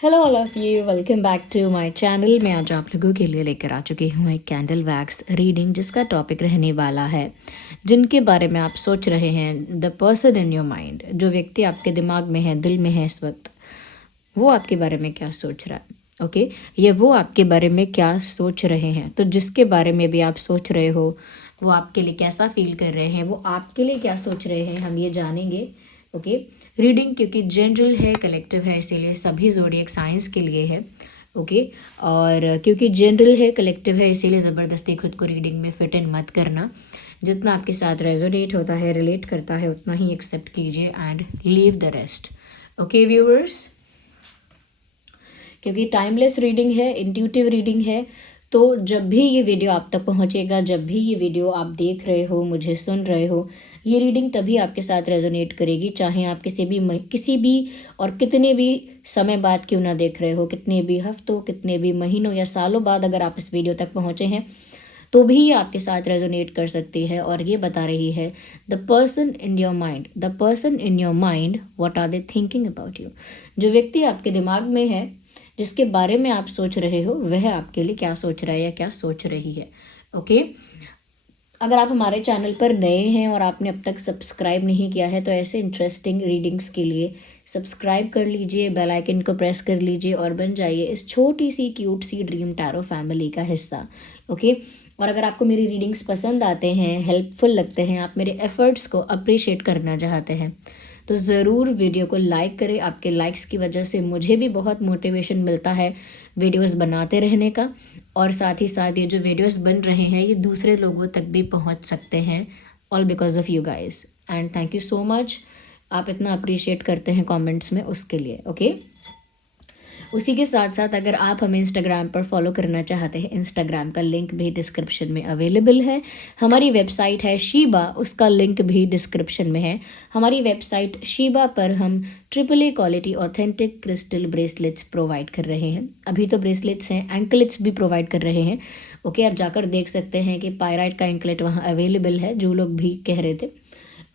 Hello all of you, welcome back to my channel. मैं आज आप लोगों के लिए लेकर आ चुकी हूँ एक कैंडल वैक्स रीडिंग, जिसका टॉपिक रहने वाला है जिनके बारे में आप सोच रहे हैं, the person in your mind. जो व्यक्ति आपके दिमाग में है, दिल में है इस वक्त, वो आपके बारे में क्या सोच रहा है। ओके, ये वो आपके बारे में क्या सोच रहे हैं। तो जिसके बारे में भी आप सोच रहे हो, वो आपके लिए कैसा फील कर रहे हैं, वो आपके लिए क्या सोच रहे हैं, हम ये जानेंगे। ओके, रीडिंग क्योंकि जनरल है, कलेक्टिव है, इसीलिए सभी ज़ोडिएक साइंस के लिए है। ओके, और क्योंकि जनरल है, कलेक्टिव है, इसीलिए ज़बरदस्ती खुद को रीडिंग में फिट इन मत करना। जितना आपके साथ रेजोनेट होता है, रिलेट करता है, उतना ही एक्सेप्ट कीजिए and leave the rest. Okay viewers, क्योंकि टाइमलेस रीडिंग है, इंट्यूटिव रीडिंग है, तो जब भी ये वीडियो आप तक पहुंचेगा, जब भी ये वीडियो आप देख रहे हो, मुझे सुन रहे हो, ये रीडिंग तभी आपके साथ रेजोनेट करेगी, चाहे आप किसी भी और कितने भी समय बाद क्यों ना देख रहे हो, कितने भी हफ्तों, कितने भी महीनों या सालों बाद अगर आप इस वीडियो तक पहुँचे हैं, तो भी ये आपके साथ रेजोनेट कर सकती है। और ये बता रही है the person in your mind, the person in your mind, what are they thinking about you. जो व्यक्ति आपके दिमाग में है, जिसके बारे में आप सोच रहे हो, वह आपके लिए क्या सोच रहा है या क्या सोच रही है। ओके, अगर आप हमारे चैनल पर नए हैं और आपने अब तक सब्सक्राइब नहीं किया है, तो ऐसे इंटरेस्टिंग रीडिंग्स के लिए सब्सक्राइब कर लीजिए, बेल आइकन को प्रेस कर लीजिए और बन जाइए इस छोटी सी क्यूट सी ड्रीम टैरो फैमिली का हिस्सा। ओके, और अगर आपको मेरी रीडिंग्स पसंद आते हैं, हेल्पफुल लगते हैं, आप मेरे एफर्ट्स को अप्रिशिएट करना चाहते हैं, तो ज़रूर वीडियो को लाइक करें। आपके लाइक्स की वजह से मुझे भी बहुत मोटिवेशन मिलता है वीडियोस बनाते रहने का, और साथ ही साथ ये जो वीडियोस बन रहे हैं, ये दूसरे लोगों तक भी पहुंच सकते हैं, all because of you guys. And thank you so much, आप इतना अप्रिशिएट करते हैं कमेंट्स में, उसके लिए। ओके, उसी के साथ साथ अगर आप हमें इंस्टाग्राम पर फॉलो करना चाहते हैं, इंस्टाग्राम का लिंक भी डिस्क्रिप्शन में अवेलेबल है। हमारी वेबसाइट है शीबा, उसका लिंक भी डिस्क्रिप्शन में है। हमारी वेबसाइट शीबा पर हम AAA quality authentic crystal bracelets provide कर रहे हैं। अभी तो ब्रेसलेट्स हैं, एंकलेट्स भी प्रोवाइड कर रहे हैं। ओके, आप जाकर देख सकते हैं कि पायराइट का एंकलेट वहाँ अवेलेबल है, जो लोग भी कह रहे थे।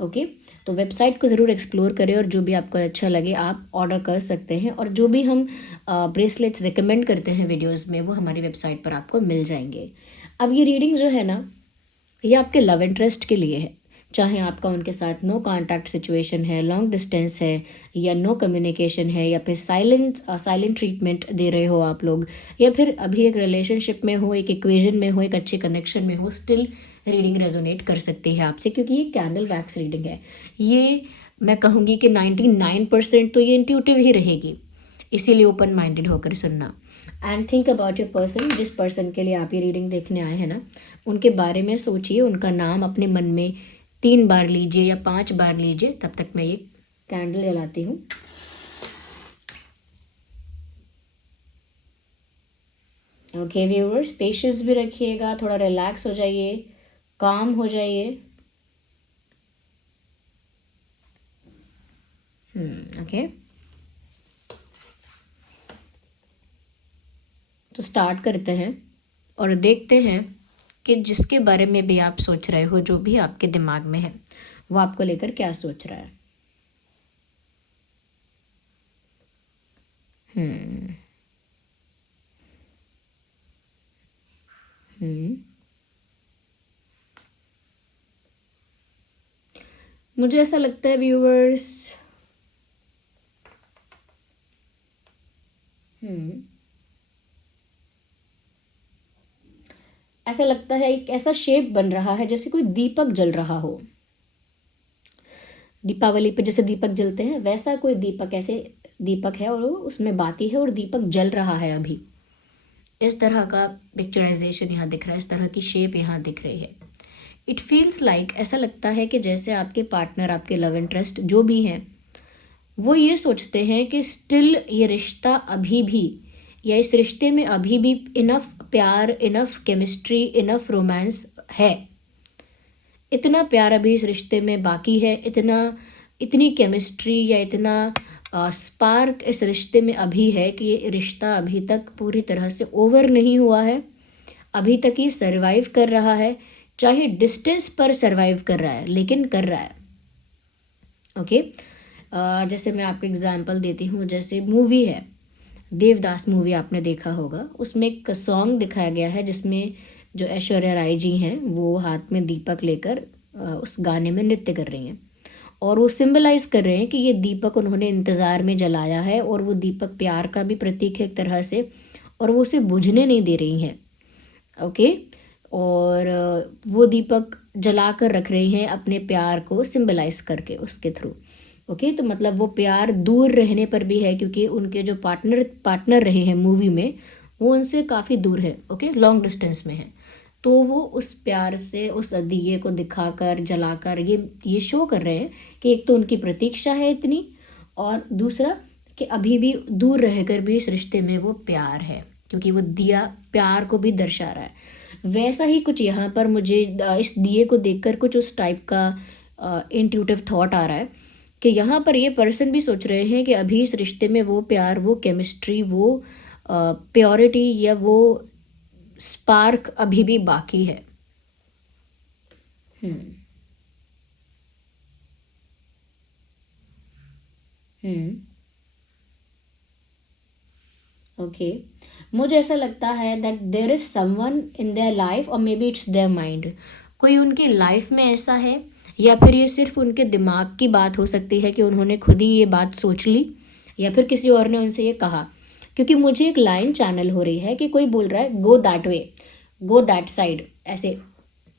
ओके, तो वेबसाइट को ज़रूर एक्सप्लोर करें और जो भी आपको अच्छा लगे आप ऑर्डर कर सकते हैं। और जो भी हम ब्रेसलेट्स रिकमेंड करते हैं वीडियोस में, वो हमारी वेबसाइट पर आपको मिल जाएंगे। अब ये रीडिंग जो है ना, ये आपके लव इंटरेस्ट के लिए है। चाहे आपका उनके साथ नो कांटेक्ट सिचुएशन है, लॉन्ग डिस्टेंस है, या नो कम्युनिकेशन है, या फिर साइलेंट ट्रीटमेंट दे रहे हो आप लोग, या फिर अभी एक रिलेशनशिप में हो, एक इक्वेशन में हो, एक अच्छे कनेक्शन में हो, स्टिल रीडिंग रेजोनेट कर सकती है आपसे, क्योंकि ये कैंडल वैक्स रीडिंग है। ये मैं कहूँगी कि 99% तो ये इंट्यूटिव ही रहेगी, इसीलिए ओपन माइंडेड होकर सुनना। And think about your person, जिस पर्सन के लिए आप ये रीडिंग देखने आए हैं ना, उनके बारे में सोचिए, उनका नाम अपने मन में 3 बार लीजिए या 5 बार लीजिए। तब तक मैं ये कैंडल जलाती हूँ। ओके व्यूअर्स, पेशेंस भी रखिएगा, थोड़ा रिलैक्स हो जाइए, काम हो जाइए। ओके, तो स्टार्ट करते हैं और देखते हैं कि जिसके बारे में भी आप सोच रहे हो, जो भी आपके दिमाग में है, वो आपको लेकर क्या सोच रहा है। हम्म हम्म मुझे ऐसा लगता है व्यूअर्स, ऐसा लगता है एक ऐसा शेप बन रहा है जैसे कोई दीपक जल रहा हो। दीपावली पे जैसे दीपक जलते हैं, वैसा कोई दीपक, ऐसे दीपक है और वो उसमें बाती है और दीपक जल रहा है अभी। इस तरह का पिक्चराइजेशन यहाँ दिख रहा है, इस तरह की शेप यहाँ दिख रही है। इट फील्स लाइक, ऐसा लगता है कि जैसे आपके पार्टनर, आपके लव इंटरेस्ट जो भी हैं, वो ये सोचते हैं कि स्टिल ये रिश्ता अभी भी, या इस रिश्ते में अभी भी इनफ प्यार, इनफ केमिस्ट्री, इनफ रोमांस है। इतना प्यार अभी इस रिश्ते में बाकी है, इतनी केमिस्ट्री या इतना स्पार्क इस रिश्ते में अभी है कि ये रिश्ता अभी तक पूरी तरह से ओवर नहीं हुआ है, अभी तक ये सरवाइव कर रहा है, चाहे डिस्टेंस पर सरवाइव कर रहा है, लेकिन कर रहा है। ओके, जैसे मैं आपको एग्जांपल देती हूँ, जैसे मूवी है, देवदास मूवी आपने देखा होगा, उसमें एक सॉन्ग दिखाया गया है जिसमें जो ऐश्वर्या राय जी हैं वो हाथ में दीपक लेकर उस गाने में नृत्य कर रही हैं और वो सिंबलाइज कर रहे हैं कि ये दीपक उन्होंने इंतज़ार में जलाया है और वो दीपक प्यार का भी प्रतीक है एक तरह से, और वो उसे बुझने नहीं दे रही हैं। ओके, और वो दीपक जला कर रख रही हैं अपने प्यार को सिंबलाइज करके उसके थ्रू। ओके, तो मतलब वो प्यार दूर रहने पर भी है क्योंकि उनके जो पार्टनर रहे हैं मूवी में वो उनसे काफ़ी दूर है। ओके, लॉन्ग डिस्टेंस में है, तो वो उस प्यार से उस दिए को दिखाकर जलाकर ये शो कर रहे हैं कि एक तो उनकी प्रतीक्षा है इतनी, और दूसरा कि अभी भी दूर रहकर भी इस रिश्ते में वो प्यार है क्योंकि वो दिया प्यार को भी दर्शा रहा है। वैसा ही कुछ यहाँ पर मुझे इस दिए को देखकर कुछ उस टाइप का इंट्यूटिव थॉट आ रहा है कि यहाँ पर ये पर्सन भी सोच रहे हैं कि अभी इस रिश्ते में वो प्यार, वो केमिस्ट्री, वो प्योरिटी या वो स्पार्क अभी भी बाकी है। हम्म हम्म ओके, मुझे ऐसा लगता है that there is someone in their life और may be it's their mind. कोई उनकी लाइफ में ऐसा है या फिर ये सिर्फ उनके दिमाग की बात हो सकती है कि उन्होंने खुद ही ये बात सोच ली या फिर किसी और ने उनसे ये कहा। क्योंकि मुझे एक लाइन चैनल हो रही है कि कोई बोल रहा है go that way, go that side, ऐसे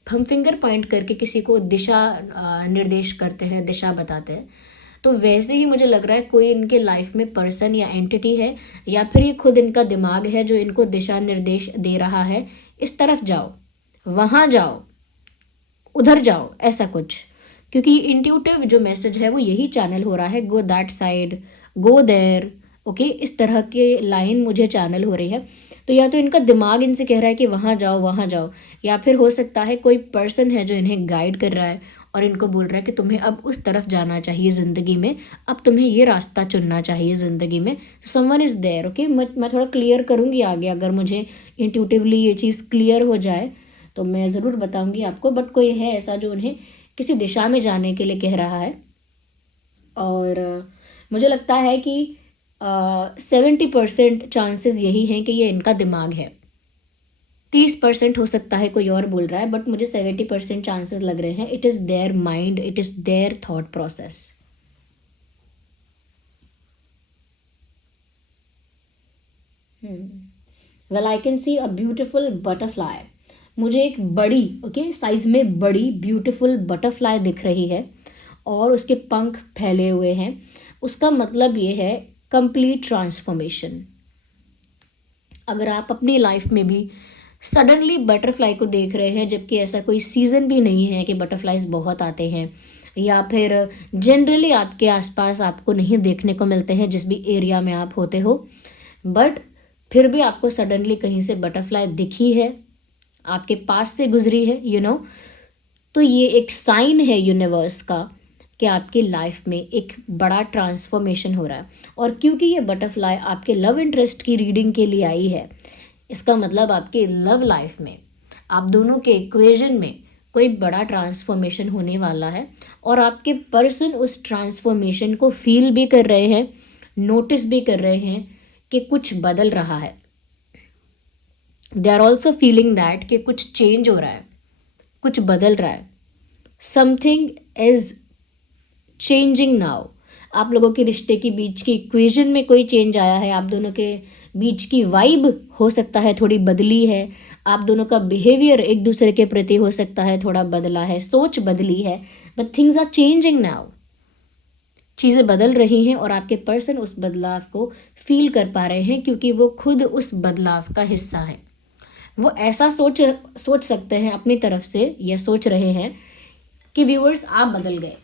हम फिंगर पॉइंट करके किसी को दिशा निर्देश करते हैं, दिशा बताते हैं। तो वैसे ही मुझे लग रहा है कोई इनके लाइफ में पर्सन या एंटिटी है या फिर ये खुद इनका दिमाग है जो इनको दिशा निर्देश दे रहा है, इस तरफ जाओ, वहाँ जाओ, उधर जाओ, ऐसा कुछ। क्योंकि इंट्यूटिव जो मैसेज है वो यही चैनल हो रहा है, go that side, go there. Okay, इस तरह के लाइन मुझे चैनल हो रही है। तो या तो इनका दिमाग इनसे कह रहा है कि वहाँ जाओ, वहाँ जाओ, या फिर हो सकता है कोई पर्सन है जो इन्हें गाइड कर रहा है और इनको बोल रहा है कि तुम्हें अब उस तरफ जाना चाहिए ज़िंदगी में, अब तुम्हें ये रास्ता चुनना चाहिए ज़िंदगी में। तो समवन इज़ देयर। ओके, मैं थोड़ा क्लियर करूँगी आगे, अगर मुझे इंट्यूटिवली ये चीज़ क्लियर हो जाए तो मैं ज़रूर बताऊँगी आपको। बट कोई है ऐसा जो उन्हें किसी दिशा में जाने के लिए कह रहा है, और मुझे लगता है कि 70% चांसेस यही हैं कि ये इनका दिमाग है। 30% हो सकता है कोई और बोल रहा है, बट मुझे 70% चांसेस लग रहे हैं it is their mind, it is there thought process. Well I can see a beautiful butterfly. मुझे एक बड़ी, ओके, साइज में बड़ी ब्यूटिफुल बटरफ्लाई दिख रही है और उसके पंख फैले हुए हैं। उसका मतलब ये है कंप्लीट ट्रांसफॉर्मेशन। अगर आप अपनी लाइफ में भी सडनली बटरफ्लाई को देख रहे हैं, जबकि ऐसा कोई सीज़न भी नहीं है कि बटरफ्लाइज बहुत आते हैं, या फिर जनरली आपके आसपास आपको नहीं देखने को मिलते हैं जिस भी एरिया में आप होते हो, बट फिर भी आपको सडनली कहीं से बटरफ्लाई दिखी है, आपके पास से गुजरी है, तो ये एक साइन है यूनिवर्स का कि आपकी लाइफ में एक बड़ा ट्रांसफॉर्मेशन हो रहा है। और क्योंकि ये बटरफ्लाई आपके लव इंटरेस्ट की रीडिंग के लिए आई है, इसका मतलब आपके लव लाइफ में, आप दोनों के इक्वेशन में कोई बड़ा ट्रांसफॉर्मेशन होने वाला है और आपके पर्सन उस ट्रांसफॉर्मेशन को फील भी कर रहे हैं, नोटिस भी कर रहे हैं कि कुछ बदल रहा है। They are also feeling that कि कुछ चेंज हो रहा है, कुछ बदल रहा है, समथिंग इज चेंजिंग नाउ। आप लोगों के रिश्ते के बीच की इक्वेशन में कोई चेंज आया है, आप दोनों के बीच की वाइब हो सकता है थोड़ी बदली है, आप दोनों का बिहेवियर एक दूसरे के प्रति हो सकता है थोड़ा बदला है, सोच बदली है, but things are changing now. चीज़ें बदल रही हैं और आपके पर्सन उस बदलाव को फील कर पा रहे हैं क्योंकि वो खुद उस बदलाव का हिस्सा है। वो ऐसा सोच सकते हैं अपनी तरफ से, या सोच रहे हैं कि व्यूअर्स आप बदल गए।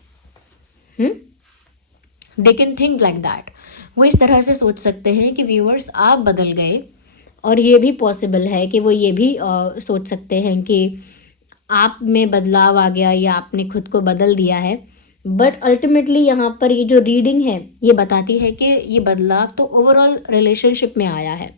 They can think like that. वो इस तरह से सोच सकते हैं कि व्यूअर्स आप बदल गए, और ये भी पॉसिबल है कि वो ये भी सोच सकते हैं कि आप में बदलाव आ गया या आपने खुद को बदल दिया है। बट अल्टीमेटली यहाँ पर ये जो रीडिंग है ये बताती है कि ये बदलाव तो ओवरऑल रिलेशनशिप में आया है,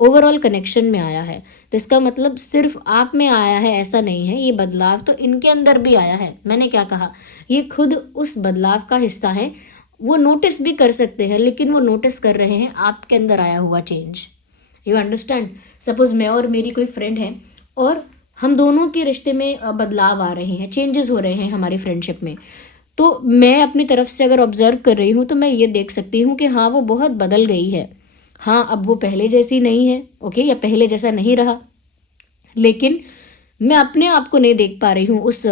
ओवरऑल कनेक्शन में आया है। तो इसका मतलब सिर्फ आप में आया है ऐसा नहीं है, ये बदलाव तो इनके अंदर भी आया है। मैंने क्या कहा, ये खुद उस बदलाव का हिस्सा है वो नोटिस भी कर सकते हैं, लेकिन वो नोटिस कर रहे हैं आपके अंदर आया हुआ चेंज। You understand? सपोज मैं और मेरी कोई फ्रेंड है और हम दोनों के रिश्ते में बदलाव आ रहे हैं, चेंजेस हो रहे हैं हमारी फ्रेंडशिप में, तो मैं अपनी तरफ से अगर ऑब्जर्व कर रही हूँ तो मैं ये देख सकती हूँ कि हाँ वो बहुत बदल गई है। हाँ, अब वो पहले जैसी नहीं है, ओके, या पहले जैसा नहीं रहा, लेकिन मैं अपने आप को नहीं देख पा रही हूँ उस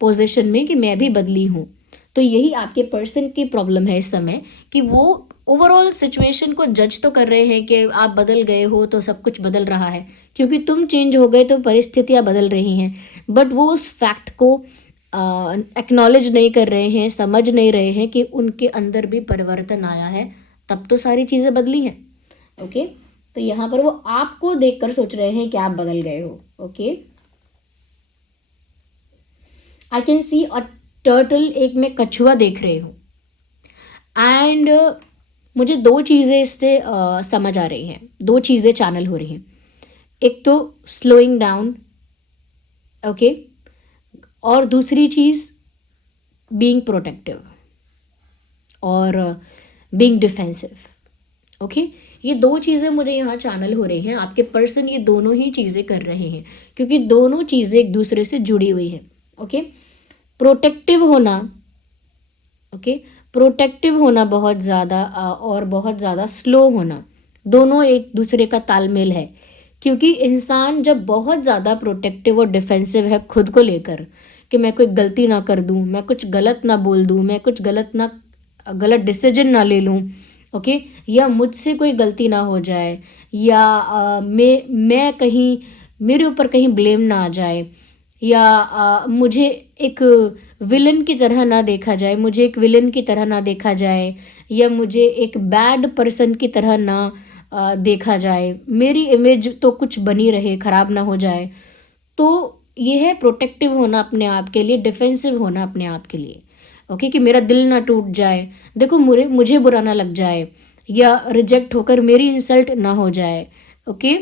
पोजीशन में कि मैं भी बदली हूँ। तो यही आपके पर्सन की प्रॉब्लम है इस समय, कि वो ओवरऑल सिचुएशन को जज तो कर रहे हैं कि आप बदल गए हो तो सब कुछ बदल रहा है, क्योंकि तुम चेंज हो गए तो परिस्थितियाँ बदल रही हैं, बट वो उस फैक्ट को एक्नॉलेज नहीं कर रहे हैं, समझ नहीं रहे हैं कि उनके अंदर भी परिवर्तन आया है, तब तो सारी चीज़ें बदली हैं। ओके, तो यहाँ पर वो आपको देखकर सोच रहे हैं कि आप बदल गए हो। Okay, I can see a turtle, एक मैं कछुआ देख रही हूँ, एंड मुझे दो चीज़ें इससे समझ आ रही हैं, दो चीज़ें चैनल हो रही हैं। एक तो स्लोइंग डाउन, ओके, और दूसरी चीज़ बीइंग प्रोटेक्टिव और बीइंग डिफेंसिव। ओके, ये दो चीज़ें मुझे यहाँ चैनल हो रही हैं। आपके पर्सन ये दोनों ही चीज़ें कर रहे हैं, क्योंकि दोनों चीज़ें एक दूसरे से जुड़ी हुई हैं। ओके, प्रोटेक्टिव होना, ओके, प्रोटेक्टिव होना बहुत ज़्यादा और बहुत ज़्यादा स्लो होना, दोनों एक दूसरे का तालमेल है। क्योंकि इंसान जब बहुत ज़्यादा प्रोटेक्टिव और डिफेंसिव है खुद को लेकर, कि मैं कोई गलती ना कर दूं, मैं कुछ गलत ना बोल दूं, मैं कुछ गलत डिसीजन ना ले लूं, ओके, या मुझसे कोई गलती ना हो जाए, या मैं कहीं, मेरे ऊपर कहीं ब्लेम ना आ जाए, या मुझे एक विलन की तरह ना देखा जाए, मुझे एक विलन की तरह ना देखा जाए, या मुझे एक बैड पर्सन की तरह ना देखा जाए, मेरी इमेज तो कुछ बनी रहे, ख़राब ना हो जाए। तो ये है प्रोटेक्टिव होना अपने आप के लिए, डिफेंसिव होना अपने आप के लिए। ओके, कि मेरा दिल ना टूट जाए, देखो मुझे बुरा ना लग जाए, या रिजेक्ट होकर मेरी इंसल्ट ना हो जाए। ओके,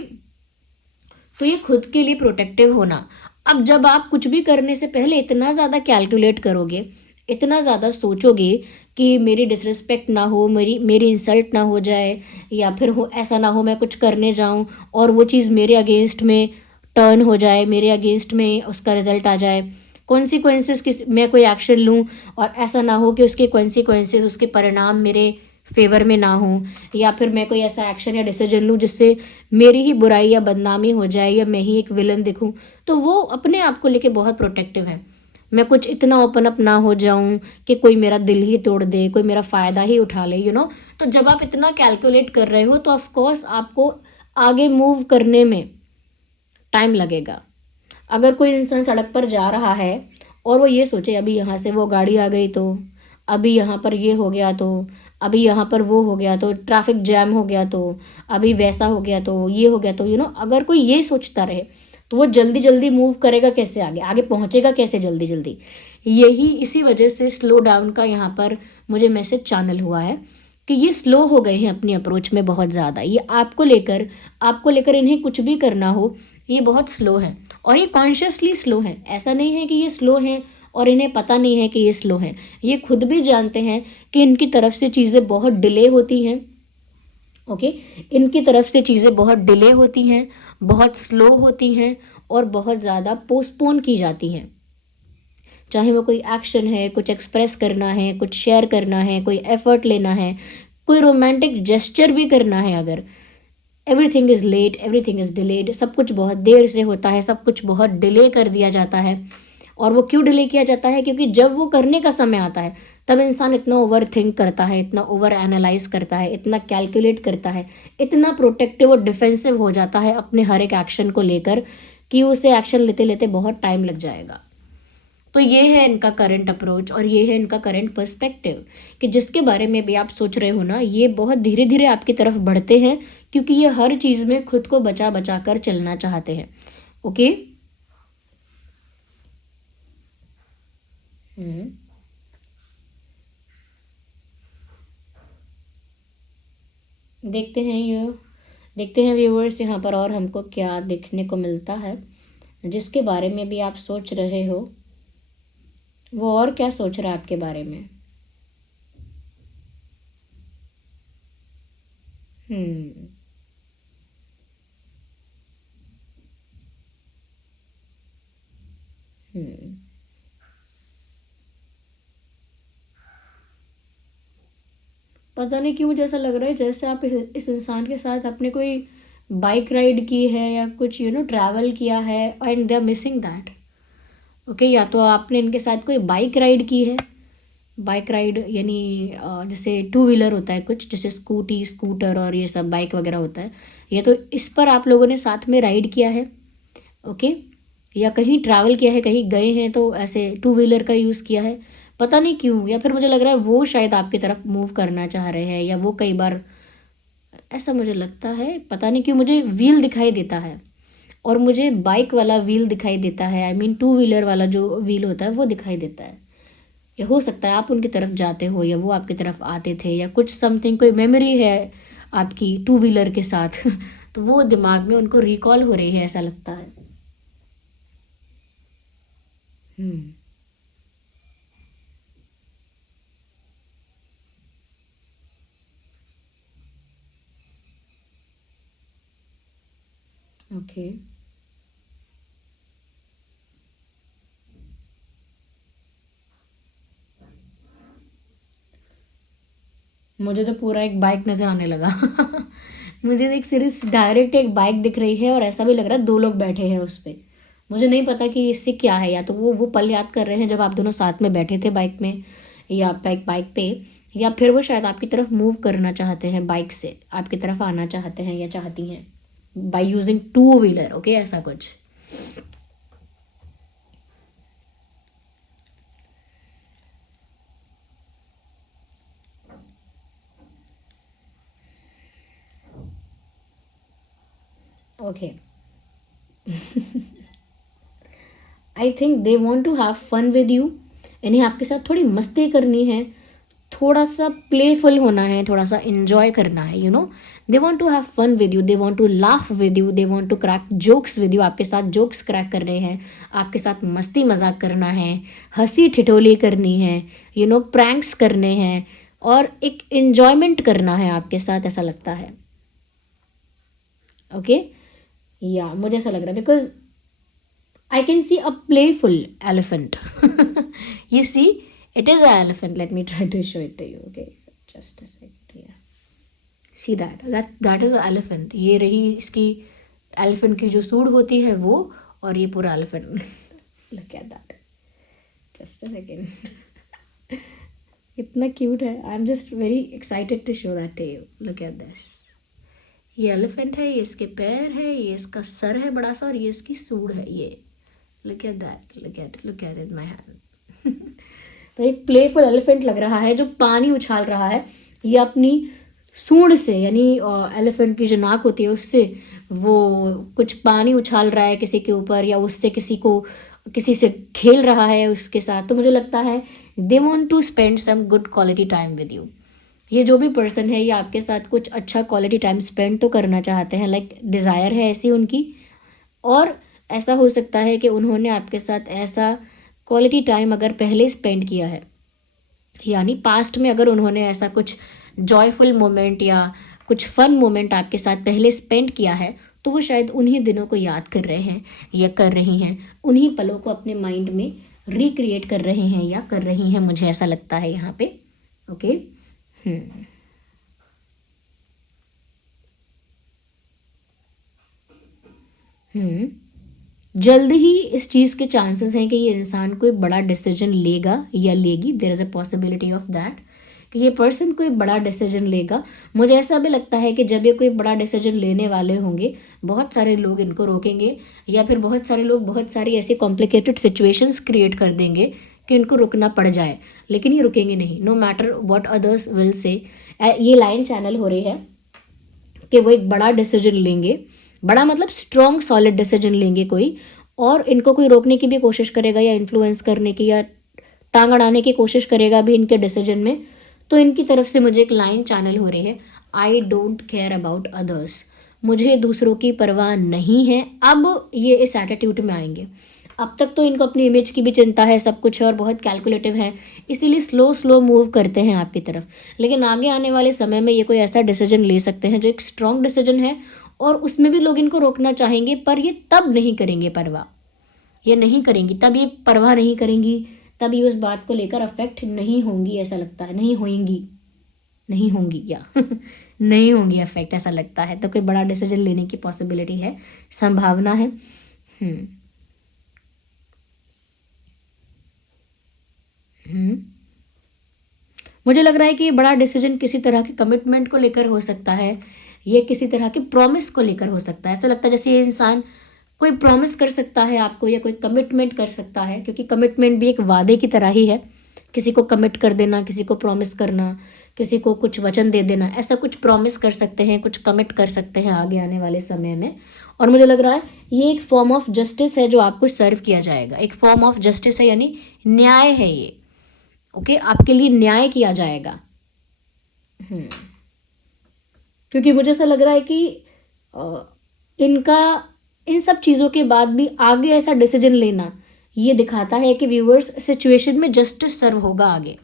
तो ये खुद के लिए प्रोटेक्टिव होना। अब जब आप कुछ भी करने से पहले इतना ज़्यादा कैलकुलेट करोगे, इतना ज़्यादा सोचोगे कि मेरी डिसरिस्पेक्ट ना हो, मेरी मेरी इंसल्ट ना हो जाए, या फिर हो ऐसा ना हो मैं कुछ करने जाऊं और वो चीज़ मेरे अगेंस्ट में टर्न हो जाए, मेरे अगेंस्ट में उसका रिजल्ट आ जाए, कॉन्सिक्वेंसेस किस मैं कोई एक्शन लूं और ऐसा ना हो कि उसके कॉन्सिक्वेंसेस, उसके परिणाम मेरे फेवर में ना हो, या फिर मैं कोई ऐसा एक्शन या डिसीजन लूँ जिससे मेरी ही बुराई या बदनामी हो जाए, या मैं ही एक विलन दिखूँ, तो वो अपने आप को लेके बहुत प्रोटेक्टिव है। मैं कुछ इतना ओपन अप ना हो जाऊं कि कोई मेरा दिल ही तोड़ दे, कोई मेरा फ़ायदा ही उठा ले, तो जब आप इतना कैलकुलेट कर रहे हो तो ऑफ कोर्स आपको आगे मूव करने में टाइम लगेगा। अगर कोई इंसान सड़क पर जा रहा है और वो ये सोचे अभी यहाँ से वो गाड़ी आ गई तो, अभी यहाँ पर ये हो गया तो, अभी यहाँ पर वो हो गया तो, ट्रैफिक जैम हो गया तो, अभी वैसा हो गया तो, ये हो गया तो, अगर कोई ये सोचता रहे तो वो जल्दी जल्दी मूव करेगा कैसे, आगे आगे पहुँचेगा कैसे जल्दी जल्दी। यही इसी वजह से स्लो डाउन का यहाँ पर मुझे मैसेज चैनल हुआ है कि ये स्लो हो गए हैं अपनी अप्रोच में बहुत ज़्यादा। ये आपको लेकर इन्हें कुछ भी करना हो, ये बहुत स्लो है, और ये कॉन्शियसली स्लो है। ऐसा नहीं है कि ये स्लो हैं और इन्हें पता नहीं है कि ये स्लो हैं, ये खुद भी जानते हैं कि इनकी तरफ से चीज़ें बहुत डिले होती हैं। ओके, इनकी तरफ से चीज़ें बहुत डिले होती हैं, बहुत स्लो होती हैं, और बहुत ज़्यादा पोस्टपोन की जाती हैं। चाहे वो कोई एक्शन है, कुछ एक्सप्रेस करना है, कुछ शेयर करना है, कोई एफर्ट लेना है, कोई रोमांटिक जेस्चर भी करना है, अगर everything is late, everything is delayed, सब कुछ बहुत देर से होता है, सब कुछ बहुत डिले कर दिया जाता है। और वो क्यों डिले किया जाता है? क्योंकि जब वो करने का समय आता है तब इंसान इतना ओवर थिंक करता है, इतना ओवर एनालाइज करता है, इतना कैलकुलेट करता है, इतना प्रोटेक्टिव और डिफेंसिव हो जाता है अपने हर एक एक्शन को लेकर, कि उसे एक्शन लेते लेते बहुत टाइम लग जाएगा। तो ये है इनका करंट अप्रोच, और ये है इनका करंट पर्सपेक्टिव, कि जिसके बारे में भी आप सोच रहे हो ना, ये बहुत धीरे धीरे आपकी तरफ बढ़ते हैं, क्योंकि ये हर चीज़ में खुद को बचा बचा कर चलना चाहते हैं। ओके, देखते हैं ये देखते हैं व्यूअर्स यहाँ पर और हमको क्या देखने को मिलता है। जिसके बारे में भी आप सोच रहे हो वो और क्या सोच रहा है आपके बारे में। हम्म। हम्म। पता नहीं क्यों मुझे ऐसा लग रहा है जैसे आप इस इंसान के साथ आपने कोई बाइक राइड की है या कुछ ट्रैवल किया है and they are missing that. Okay, या तो आपने इनके साथ कोई बाइक राइड की है। बाइक राइड यानी जैसे टू व्हीलर होता है कुछ, जैसे स्कूटी स्कूटर और ये सब बाइक वगैरह होता है, या तो इस पर आप लोगों ने साथ में राइड किया है। ओके, या कहीं ट्रैवल किया है, कहीं गए हैं तो ऐसे टू व्हीलर का यूज़ किया है। पता नहीं क्यों, या फिर मुझे लग रहा है वो शायद आपकी तरफ मूव करना चाह रहे हैं, या वो कई बार, ऐसा मुझे लगता है। पता नहीं क्यों मुझे व्हील दिखाई देता है, और मुझे बाइक वाला व्हील दिखाई देता है। आई मीन टू व्हीलर वाला जो व्हील होता है वो दिखाई देता है। या हो सकता है आप उनकी तरफ जाते हो या वो आपकी तरफ आते थे, या कुछ समथिंग कोई मेमोरी है आपकी टू व्हीलर के साथ तो वो दिमाग में उनको रिकॉल हो रही है, ऐसा लगता है। हम्म। ओके। मुझे तो पूरा एक बाइक नजर आने लगा मुझे एक सीरीज डायरेक्ट एक बाइक दिख रही है, और ऐसा भी लग रहा है दो लोग बैठे हैं उस पे। मुझे नहीं पता कि इससे क्या है, या तो वो पल याद कर रहे हैं जब आप दोनों साथ में बैठे थे बाइक में, या बाइक पे, या फिर वो शायद आपकी तरफ मूव करना चाहते हैं, बाइक से आपकी तरफ आना चाहते हैं या चाहती हैं by using two wheeler. Okay, ऐसा कुछ। Okay, I think they want to have fun with you. इन्हें आपके साथ थोड़ी मस्ती करनी है, थोड़ा सा प्लेफुल होना है, थोड़ा सा इंजॉय करना है। They want to have fun with you, they want to laugh with you, they want to crack jokes with you. आपके साथ जोक्स क्रैक करने हैं, आपके साथ मस्ती मजाक करना है, हंसी ठिठोली करनी है, प्रैंक्स करने हैं, और एक इंजॉयमेंट करना है आपके साथ, ऐसा लगता है। ओके, या मुझे ऐसा लग रहा है because I can see a playful elephant. You see, it is an elephant. Let me try to show it to you. Okay, just a second here. See that? That is an elephant. ये रही इसकी elephant की जो सूंड होती है वो, और ये पूरा elephant. Look at that. Just a second. इतना cute है. I'm just very excited to show that to you. Look at this. ये एलिफेंट है, ये इसके पैर है, ये इसका सर है बड़ा सा, और ये इसकी सूंड है। ये look at that, look at it my hand. तो एक प्लेफुल एलिफेंट लग रहा है जो पानी उछाल रहा है। ये अपनी सूंड से, यानी एलिफेंट की जो नाक होती है उससे वो कुछ पानी उछाल रहा है किसी के ऊपर, या उससे किसी से खेल रहा है उसके साथ। तो मुझे लगता है they want to spend some good quality time with you. ये जो भी पर्सन है ये आपके साथ कुछ अच्छा क्वालिटी टाइम स्पेंड तो करना चाहते हैं, लाइक डिज़ायर है ऐसी उनकी। और ऐसा हो सकता है कि उन्होंने आपके साथ ऐसा क्वालिटी टाइम अगर पहले स्पेंड किया है, यानी पास्ट में अगर उन्होंने ऐसा कुछ जॉयफुल मोमेंट या कुछ फन मोमेंट आपके साथ पहले स्पेंड किया है, तो वो शायद उन्हीं दिनों को याद कर रहे हैं या कर रही हैं, उन्हीं पलों को अपने माइंड में रिक्रिएट कर रहे हैं या कर रही हैं। मुझे ऐसा लगता है यहाँ पे। ओके। हम्म। जल्द ही इस चीज़ के चांसेस हैं कि ये इंसान कोई बड़ा डिसीजन लेगा या लेगी। There is a possibility of that कि ये पर्सन कोई बड़ा डिसीजन लेगा। मुझे ऐसा भी लगता है कि जब ये कोई बड़ा डिसीजन लेने वाले होंगे, बहुत सारे लोग इनको रोकेंगे, या फिर बहुत सारे लोग बहुत सारी ऐसी कॉम्प्लिकेटेड सिचुएशंस क्रिएट कर देंगे कि इनको रुकना पड़ जाए, लेकिन ये रुकेंगे नहीं। No matter what others will say. ये लाइन चैनल हो रही है कि वो एक बड़ा डिसीजन लेंगे, बड़ा मतलब स्ट्रॉन्ग सॉलिड डिसीजन लेंगे कोई, और इनको कोई रोकने की भी कोशिश करेगा या इन्फ्लुएंस करने की या टांग अड़ाने की कोशिश करेगा भी इनके डिसीजन में, तो इनकी तरफ से मुझे एक लाइन चैनल हो रही है, I don't care about others. मुझे दूसरों की परवाह नहीं है। अब ये इस एटीट्यूड में आएंगे। अब तक तो इनको अपनी इमेज की भी चिंता है, सब कुछ है और बहुत कैलकुलेटिव है, इसीलिए स्लो स्लो मूव करते हैं आपकी तरफ। लेकिन आगे आने वाले समय में ये कोई ऐसा डिसीजन ले सकते हैं जो एक स्ट्रॉन्ग डिसीजन है, और उसमें भी लोग इनको रोकना चाहेंगे, पर ये तब नहीं करेंगे परवाह, ये नहीं करेंगी, तब ये परवाह नहीं करेंगी, तब ये उस बात को लेकर अफेक्ट नहीं होंगी, ऐसा लगता है। नहीं होंगी, नहीं होंगी क्या नहीं होंगी अफेक्ट, ऐसा लगता है। तो कोई बड़ा डिसीजन लेने की पॉसिबिलिटी है, संभावना है। मुझे लग रहा है कि ये बड़ा डिसीजन किसी तरह के कमिटमेंट को लेकर हो सकता है, ये किसी तरह के प्रॉमिस को लेकर हो सकता है। ऐसा लगता है जैसे ये इंसान कोई प्रॉमिस कर सकता है आपको, या कोई कमिटमेंट कर सकता है, क्योंकि कमिटमेंट भी एक वादे की तरह ही है। किसी को कमिट कर देना, किसी को प्रॉमिस करना, किसी को कुछ वचन दे देना, ऐसा कुछ प्रॉमिस कर सकते हैं, कुछ कमिट कर सकते हैं आगे आने वाले समय में। और मुझे लग रहा है ये एक फॉर्म ऑफ जस्टिस है जो आपको सर्व किया जाएगा, एक फॉर्म ऑफ जस्टिस है, यानी न्याय है ये। ओके, आपके लिए न्याय किया जाएगा। क्योंकि मुझे ऐसा लग रहा है कि इनका इन सब चीज़ों के बाद भी आगे ऐसा डिसीजन लेना, ये दिखाता है कि व्यूअर्स सिचुएशन में जस्टिस सर्व होगा आगे।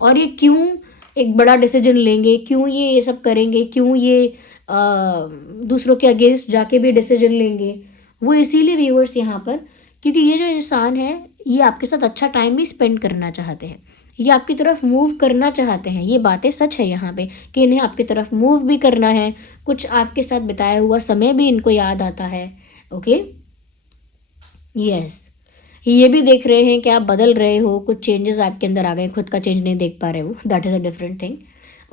और ये क्यों एक बड़ा डिसीजन लेंगे, क्यों ये सब करेंगे, क्यों ये दूसरों के अगेंस्ट जाके भी डिसीजन लेंगे, वो इसीलिए व्यूअर्स यहाँ पर, क्योंकि ये जो इंसान है ये आपके साथ अच्छा टाइम भी स्पेंड करना चाहते हैं, ये आपकी तरफ मूव करना चाहते हैं। ये बातें सच है यहाँ पे कि इन्हें आपकी तरफ मूव भी करना है, कुछ आपके साथ बिताया हुआ समय भी इनको याद आता है। ओके, यस, ये भी देख रहे हैं कि आप बदल रहे हो, कुछ चेंजेस आपके अंदर आ गए, खुद का चेंज नहीं देख पा रहे हो, that is a different thing.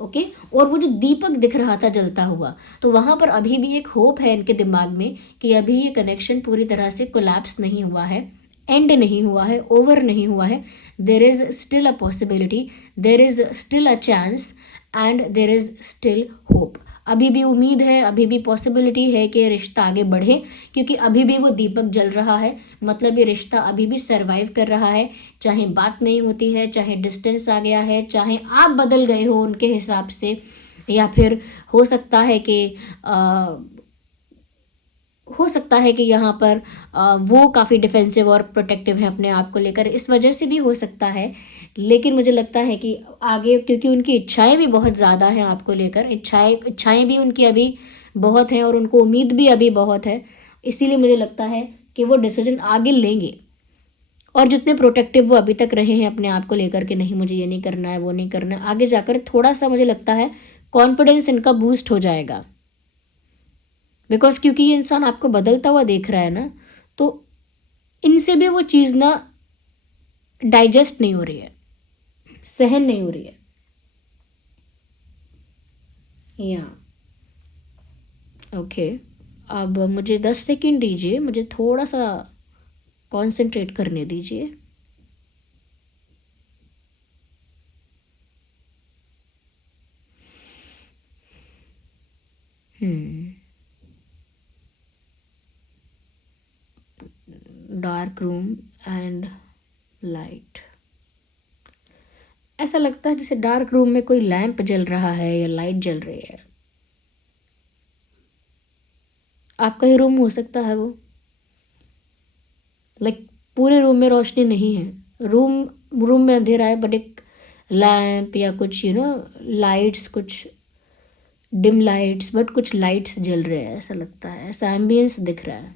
Okay, और वो जो दीपक दिख रहा था जलता हुआ, तो वहाँ पर अभी भी एक होप है इनके दिमाग में कि अभी ये कनेक्शन पूरी तरह से कोलैप्स नहीं हुआ है, एंड नहीं हुआ है, ओवर नहीं हुआ है। There is still a possibility, there is still a chance, and there is still hope. अभी भी उम्मीद है, अभी भी पॉसिबिलिटी है कि ये रिश्ता आगे बढ़े, क्योंकि अभी भी वो दीपक जल रहा है, मतलब ये रिश्ता अभी भी सरवाइव कर रहा है। चाहे बात नहीं होती है, चाहे डिस्टेंस आ गया है, चाहे आप बदल गए हो उनके हिसाब से, या फिर हो सकता है कि यहाँ पर वो काफ़ी डिफेंसिव और प्रोटेक्टिव है अपने आप को लेकर, इस वजह से भी हो सकता है। लेकिन मुझे लगता है कि आगे, क्योंकि उनकी इच्छाएं भी बहुत ज़्यादा हैं आपको लेकर, इच्छाएं भी उनकी अभी बहुत हैं, और उनको उम्मीद भी अभी बहुत है, इसीलिए मुझे लगता है कि वो डिसीजन आगे लेंगे। और जितने प्रोटेक्टिव वो अभी तक रहे हैं अपने आप को लेकर कि नहीं मुझे ये नहीं करना है, वो नहीं करना है, आगे जाकर थोड़ा सा मुझे लगता है कॉन्फिडेंस इनका बूस्ट हो जाएगा। बिकॉज क्योंकि ये इंसान आपको बदलता हुआ देख रहा है ना, तो इनसे भी वो चीज़ ना डाइजेस्ट नहीं हो रही है, सहन नहीं हो रही है। या ओके, अब मुझे 10 सेकंड दीजिए, मुझे थोड़ा सा कंसंट्रेट करने दीजिए। डार्क रूम एंड लाइट, ऐसा लगता है जैसे डार्क रूम में कोई लैंप जल रहा है या लाइट जल रही है। आपका ही रूम हो सकता है वो, लाइक पूरे रूम में रोशनी नहीं है, रूम में अंधेरा है, बट एक लैंप या कुछ लाइट्स, कुछ डिम लाइट्स, बट कुछ लाइट्स जल रहे हैं, ऐसा लगता है, ऐसा एम्बियंस दिख रहा है।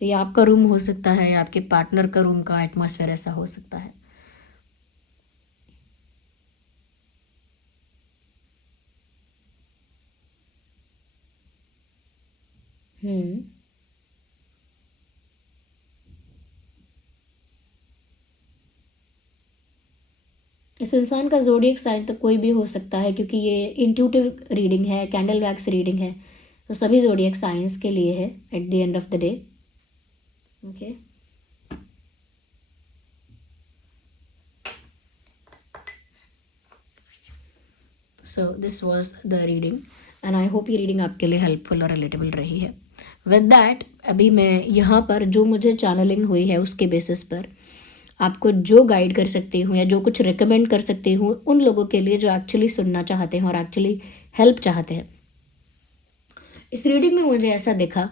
ये आपका रूम हो सकता है, या आपके पार्टनर का रूम का एटमॉस्फेयर ऐसा हो सकता है। इस इंसान का ज़ोडिएक साइन तो कोई भी हो सकता है, क्योंकि ये इंट्यूटिव रीडिंग है, कैंडल वैक्स रीडिंग है, तो सभी ज़ोडिएक साइंस के लिए है at the end of the day. Okay, so this was the reading, and I hope ये रीडिंग आपके लिए हेल्पफुल और रिलेटेबल रही है। विद दैट, अभी मैं यहाँ पर जो मुझे चैनलिंग हुई है उसके बेसिस पर आपको जो गाइड कर सकती हूँ, या जो कुछ रिकमेंड कर सकती हूँ उन लोगों के लिए जो एक्चुअली सुनना चाहते हैं और एक्चुअली हेल्प चाहते हैं। इस रीडिंग में मुझे ऐसा दिखा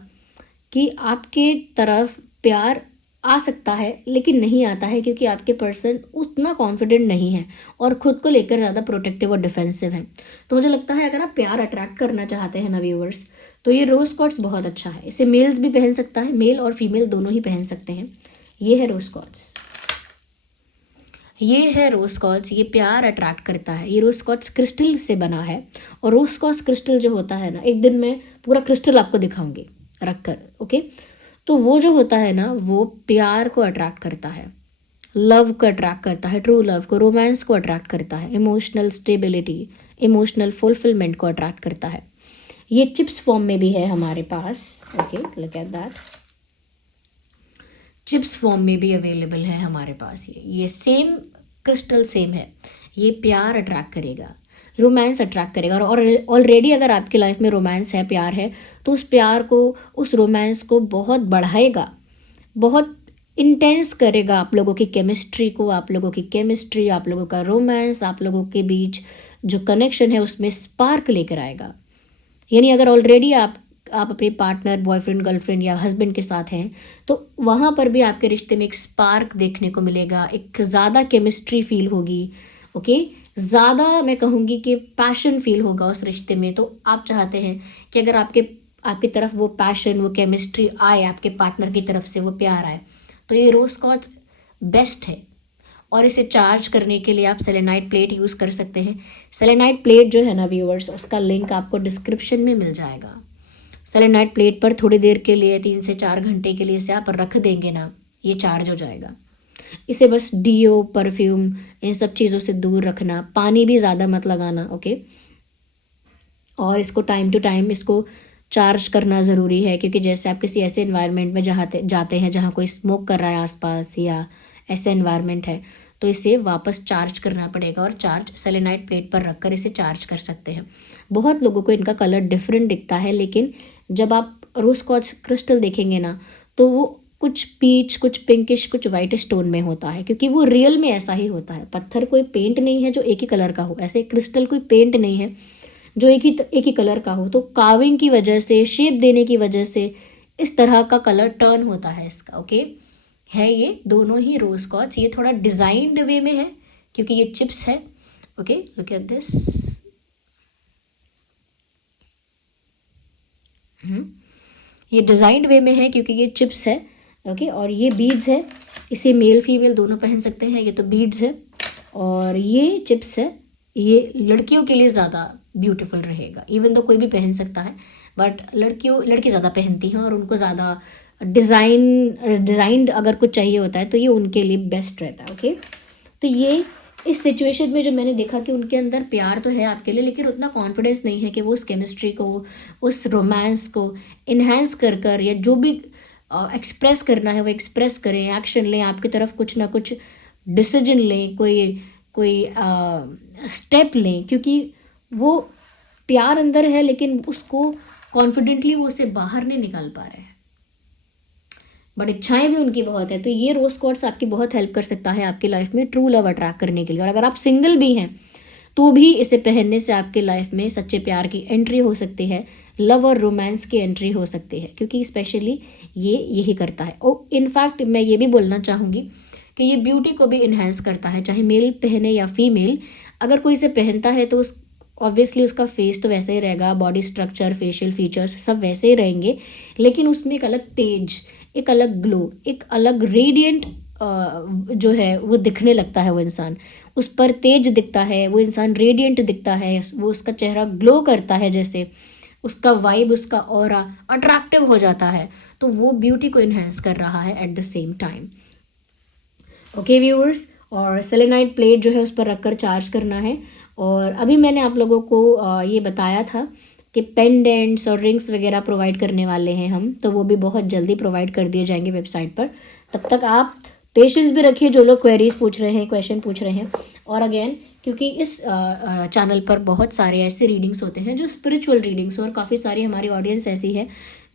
कि आपके तरफ प्यार आ सकता है लेकिन नहीं आता है, क्योंकि आपके पर्सन उतना कॉन्फिडेंट नहीं है और ख़ुद को लेकर ज़्यादा प्रोटेक्टिव और डिफेंसिव है। तो मुझे लगता है अगर आप प्यार अट्रैक्ट करना चाहते हैं ना व्यूअर्स, तो ये रोज़ क्वार्ट्स बहुत अच्छा है। इसे मेल्स भी पहन सकता है, मेल और फीमेल दोनों ही पहन सकते हैं। ये है रोज़ क्वार्ट्स, ये है रोज़ क्वार्ट्स। ये प्यार अट्रैक्ट करता है। ये रोज़ क्वार्ट्स क्रिस्टल से बना है और रोज़ क्वार्ट्स क्रिस्टल जो होता है ना, एक दिन मैं पूरा क्रिस्टल आपको दिखाऊंगी रख कर, ओके। तो वो जो होता है ना, वो प्यार को अट्रैक्ट करता है, लव को अट्रैक्ट करता है, ट्रू लव को, रोमांस को अट्रैक्ट करता है, इमोशनल स्टेबिलिटी, इमोशनल फुलफिलमेंट को अट्रैक्ट करता है। ये चिप्स फॉर्म में भी है हमारे पास, okay, look at that. Chips form में भी अवेलेबल है हमारे पास। ये सेम क्रिस्टल सेम है। ये प्यार अट्रैक्ट करेगा, रोमांस अट्रैक्ट करेगा। और ऑलरेडी अगर आपकी लाइफ में रोमांस है, प्यार है, तो उस प्यार को, उस रोमांस को बहुत बढ़ाएगा, बहुत इंटेंस करेगा आप लोगों की केमिस्ट्री को, आप लोगों की केमिस्ट्री, आप लोगों का रोमांस, आप लोगों के बीच जो कनेक्शन है उसमें स्पार्क लेकर आएगा। यानी अगर ऑलरेडी आप अपने पार्टनर, बॉयफ्रेंड, गर्लफ्रेंड या हस्बैंड के साथ हैं, तो वहाँ पर भी आपके रिश्ते में एक स्पार्क देखने को मिलेगा, एक ज़्यादा केमिस्ट्री फील होगी, ओके। ज़्यादा मैं कहूँगी कि पैशन फील होगा उस रिश्ते में। तो आप चाहते हैं कि अगर आपकी तरफ वो पैशन, वो केमिस्ट्री आए, आपके पार्टनर की तरफ से वो प्यार आए, तो ये रोज़ क्वार्ट्ज बेस्ट है। और इसे चार्ज करने के लिए आप सेलेनाइट प्लेट यूज़ कर सकते हैं। सेलेनाइट प्लेट जो है ना व्यूअर्स, उसका लिंक आपको डिस्क्रिप्शन में मिल जाएगा। सेलेनाइट प्लेट पर थोड़ी देर के लिए, 3 से 4 घंटे के लिए इसे आप रख देंगे ना, ये चार्ज हो जाएगा। इसे बस डीओ, परफ्यूम, इन सब चीज़ों से दूर रखना, पानी भी ज़्यादा मत लगाना, ओके। और इसको टाइम टू टाइम इसको चार्ज करना ज़रूरी है, क्योंकि जैसे आप किसी ऐसे इन्वायरमेंट में जाते हैं जहाँ कोई स्मोक कर रहा है आसपास या ऐसे इन्वायरमेंट है, तो इसे वापस चार्ज करना पड़ेगा। और चार्ज सेलेनाइट प्लेट पर रखकर इसे चार्ज कर सकते हैं। बहुत लोगों को इनका कलर डिफरेंट दिखता है, लेकिन जब आप रोज़ क्वार्ट्ज क्रिस्टल देखेंगे ना, तो वो कुछ पीच, कुछ पिंकिश, कुछ वाइट स्टोन में होता है, क्योंकि वो रियल में ऐसा ही होता है। पत्थर कोई पेंट नहीं है जो एक ही कलर का हो, ऐसे क्रिस्टल कोई पेंट नहीं है जो एक ही कलर का हो। तो कार्विंग की वजह से, शेप देने की वजह से इस तरह का कलर टर्न होता है इसका, ओके। है ये दोनों ही रोज़ क्वार्ट्ज। ये थोड़ा डिज़ाइंड वे में है क्योंकि ये चिप्स है, ओके, लुक एट दिस। ये डिज़ाइंड वे में है क्योंकि ये चिप्स है, ओके। और ये बीड्स है, इसे मेल फीमेल दोनों पहन सकते हैं। ये तो बीड्स है और ये चिप्स है। ये लड़कियों के लिए ज़्यादा ब्यूटीफुल रहेगा, इवन तो कोई भी पहन सकता है, बट लड़की ज़्यादा पहनती हैं और उनको ज़्यादा डिज़ाइंड अगर कुछ चाहिए होता है तो ये उनके लिए बेस्ट रहता है, ओके। तो ये इस सिचुएशन में जो मैंने देखा कि उनके अंदर प्यार तो है आपके लिए, लेकिन उतना कॉन्फिडेंस नहीं है कि वो उस केमिस्ट्री को, उस रोमांस को इन्हेंस कर या जो भी एक्सप्रेस करना है वो एक्सप्रेस करें, एक्शन लें, आपकी तरफ कुछ ना कुछ डिसीजन लें, कोई स्टेप लें, क्योंकि वो प्यार अंदर है लेकिन उसको कॉन्फिडेंटली वो उसे बाहर नहीं निकाल पा रहे हैं, बट इच्छाएं भी उनकी बहुत है। तो ये रोज़ क्वार्ट्स आपकी बहुत हेल्प कर सकता है आपकी लाइफ में ट्रू लव अट्रैक्ट करने के लिए। और अगर आप सिंगल भी हैं तो भी इसे पहनने से आपके लाइफ में सच्चे प्यार की एंट्री हो सकती है, लव और रोमांस की एंट्री हो सकती है, क्योंकि स्पेशली ये यही करता है। और इनफैक्ट मैं ये भी बोलना चाहूँगी कि ये ब्यूटी को भी इन्हेंस करता है, चाहे मेल पहने या फीमेल। अगर कोई इसे पहनता है तो उस ऑब्वियसली उसका फेस तो वैसे ही रहेगा, बॉडी स्ट्रक्चर, फेशियल फीचर्स सब वैसे ही रहेंगे, लेकिन उसमें एक अलग तेज, एक अलग ग्लो, एक अलग रेडिएंट जो है वो दिखने लगता है। वो इंसान उस पर तेज दिखता है, वो इंसान रेडिएंट दिखता है, वो उसका चेहरा ग्लो करता है, जैसे उसका वाइब, उसका ऑरा अट्रैक्टिव हो जाता है। तो वो ब्यूटी को इन्हेंस कर रहा है at the same time, okay viewers. और सेलेनाइट प्लेट जो है उस पर रखकर चार्ज करना है। और अभी मैंने आप लोगों को ये बताया था कि पेंडेंट्स और रिंग्स वगैरह प्रोवाइड करने वाले हैं हम, तो वो भी बहुत जल्दी प्रोवाइड कर दिए जाएंगे वेबसाइट पर। तब तक आप पेशेंस भी रखिए जो लोग क्वेरीज पूछ रहे हैं, क्वेश्चन पूछ रहे हैं। और अगेन, क्योंकि इस चैनल पर बहुत सारे ऐसे रीडिंग्स होते हैं जो स्पिरिचुअल रीडिंग्स, और काफ़ी सारी हमारी ऑडियंस ऐसी है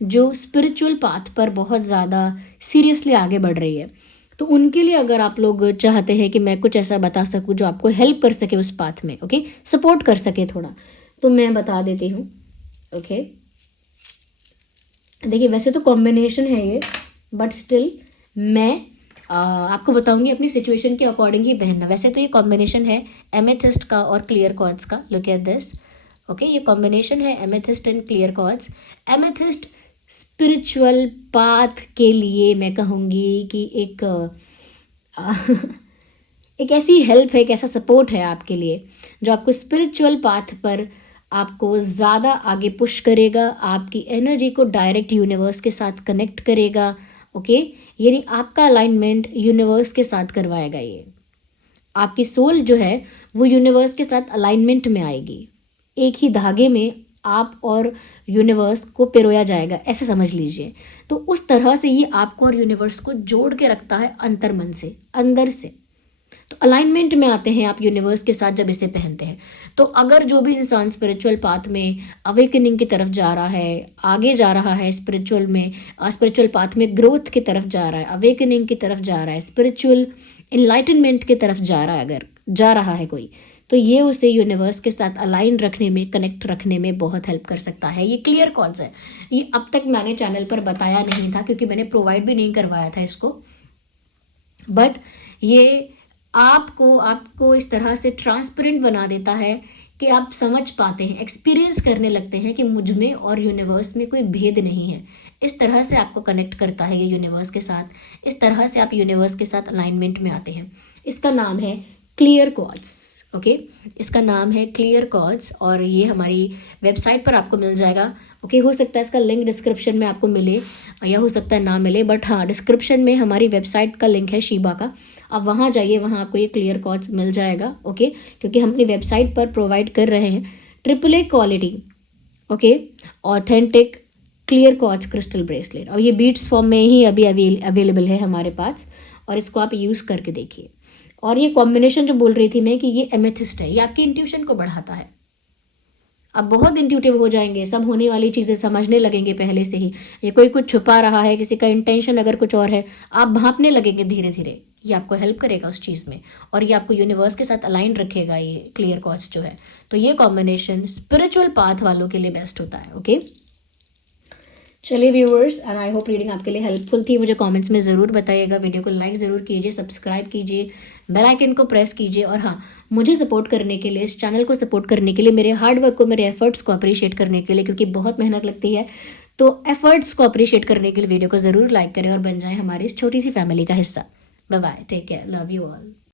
जो स्पिरिचुअल पाथ पर बहुत ज़्यादा सीरियसली आगे बढ़ रही है। तो उनके लिए अगर आप लोग चाहते हैं कि मैं कुछ ऐसा बता सकूं जो आपको हेल्प कर सके उस पाथ में, ओके, सपोर्ट कर सके थोड़ा, तो मैं बता देती हूँ, ओके। देखिए वैसे तो कॉम्बिनेशन है ये, बट स्टिल मैं आपको बताऊंगी अपनी सिचुएशन के अकॉर्डिंग ही पहनना। वैसे तो ये कॉम्बिनेशन है एमेथिस्ट का और क्लियर क्वार्ट्ज का। Look at this. ओके, ये कॉम्बिनेशन है amethyst and clear quartz. Amethyst spiritual path के लिए मैं कहूँगी कि एक एक ऐसी हेल्प है, एक ऐसा सपोर्ट है आपके लिए जो आपको स्पिरिचुअल पाथ पर आपको ज़्यादा आगे पुश करेगा, आपकी एनर्जी को डायरेक्ट यूनिवर्स के साथ कनेक्ट करेगा। ओके, यानी आपका अलाइनमेंट यूनिवर्स के साथ करवाएगा। ये आपकी सोल जो है वो यूनिवर्स के साथ अलाइनमेंट में आएगी, एक ही धागे में आप और यूनिवर्स को पिरोया जाएगा, ऐसे समझ लीजिए। तो उस तरह से ये आपको और यूनिवर्स को जोड़ के रखता है अंतर्मन से, अंदर से। तो अलाइनमेंट में आते हैं आप यूनिवर्स के साथ जब इसे पहनते हैं। तो अगर जो भी इंसान स्पिरिचुअल पाथ में अवेकनिंग की तरफ जा रहा है, आगे जा रहा है स्पिरिचुअल पाथ में ग्रोथ की तरफ जा रहा है, अवेकनिंग की तरफ जा रहा है, स्पिरिचुअल इनलाइटनमेंट की तरफ जा रहा है, अगर जा रहा है कोई, तो ये उसे यूनिवर्स के साथ अलाइन रखने में, कनेक्ट रखने में बहुत हेल्प कर सकता है। ये क्लियर कॉज है। ये अब तक मैंने चैनल पर बताया नहीं था क्योंकि मैंने प्रोवाइड भी नहीं करवाया था इसको, बट ये आपको इस तरह से ट्रांसपेरेंट बना देता है कि आप समझ पाते हैं, एक्सपीरियंस करने लगते हैं कि मुझ में और यूनिवर्स में कोई भेद नहीं है। इस तरह से आपको कनेक्ट करता है ये यूनिवर्स के साथ, इस तरह से आप यूनिवर्स के साथ अलाइनमेंट में आते हैं। इसका नाम है क्लियर क्वार्ट्ज। ओके, इसका नाम है क्लियर क्वार्ट्ज और ये हमारी वेबसाइट पर आपको मिल जाएगा। ओके, हो सकता है इसका लिंक डिस्क्रिप्शन में आपको मिले या हो सकता है ना मिले, बट हाँ, डिस्क्रिप्शन में हमारी वेबसाइट का लिंक है शीबा का, आप वहाँ जाइए, वहाँ आपको ये क्लियर क्वार्ट्ज मिल जाएगा। ओके, क्योंकि हम अपनी वेबसाइट पर प्रोवाइड कर रहे हैं AAA quality, okay, authentic clear quartz crystal bracelet, और ये बीट्स फॉर्म में ही अभी अवेलेबल है हमारे पास, और इसको आप यूज़ करके देखिए। और ये कॉम्बिनेशन जो बोल रही थी मैं कि ये एमेथिस्ट है, ये आपकी इंट्यूशन को बढ़ाता है। आप बहुत इंट्यूटिव हो जाएंगे, सब होने वाली चीज़ें समझने लगेंगे पहले से ही। ये कोई कुछ छुपा रहा है, किसी का इंटेंशन अगर कुछ और है, आप भांपने लगेंगे धीरे धीरे। ये आपको हेल्प करेगा उस चीज़ में, और ये आपको यूनिवर्स के साथ अलाइन रखेगा ये क्लियर क्वार्ट्ज जो है। तो ये कॉम्बिनेशन स्पिरिचुअल पाथ वालों के लिए बेस्ट होता है। ओके, चलिए viewers, and I hope reading आपके लिए हेल्पफुल थी। मुझे कमेंट्स में ज़रूर बताइएगा, वीडियो को लाइक ज़रूर कीजिए, सब्सक्राइब कीजिए, बेल आइकन को प्रेस कीजिए, और हाँ, मुझे सपोर्ट करने के लिए, इस चैनल को सपोर्ट करने के लिए, मेरे हार्डवर्क को, मेरे एफर्ट्स को अप्रिशिएट करने के लिए, क्योंकि बहुत मेहनत लगती है, तो एफर्ट्स को अप्रिशिएट करने के लिए वीडियो को ज़रूर लाइक करें और बन जाएं हमारी इस छोटी सी फैमिली का हिस्सा। Bye bye, take care, love you all.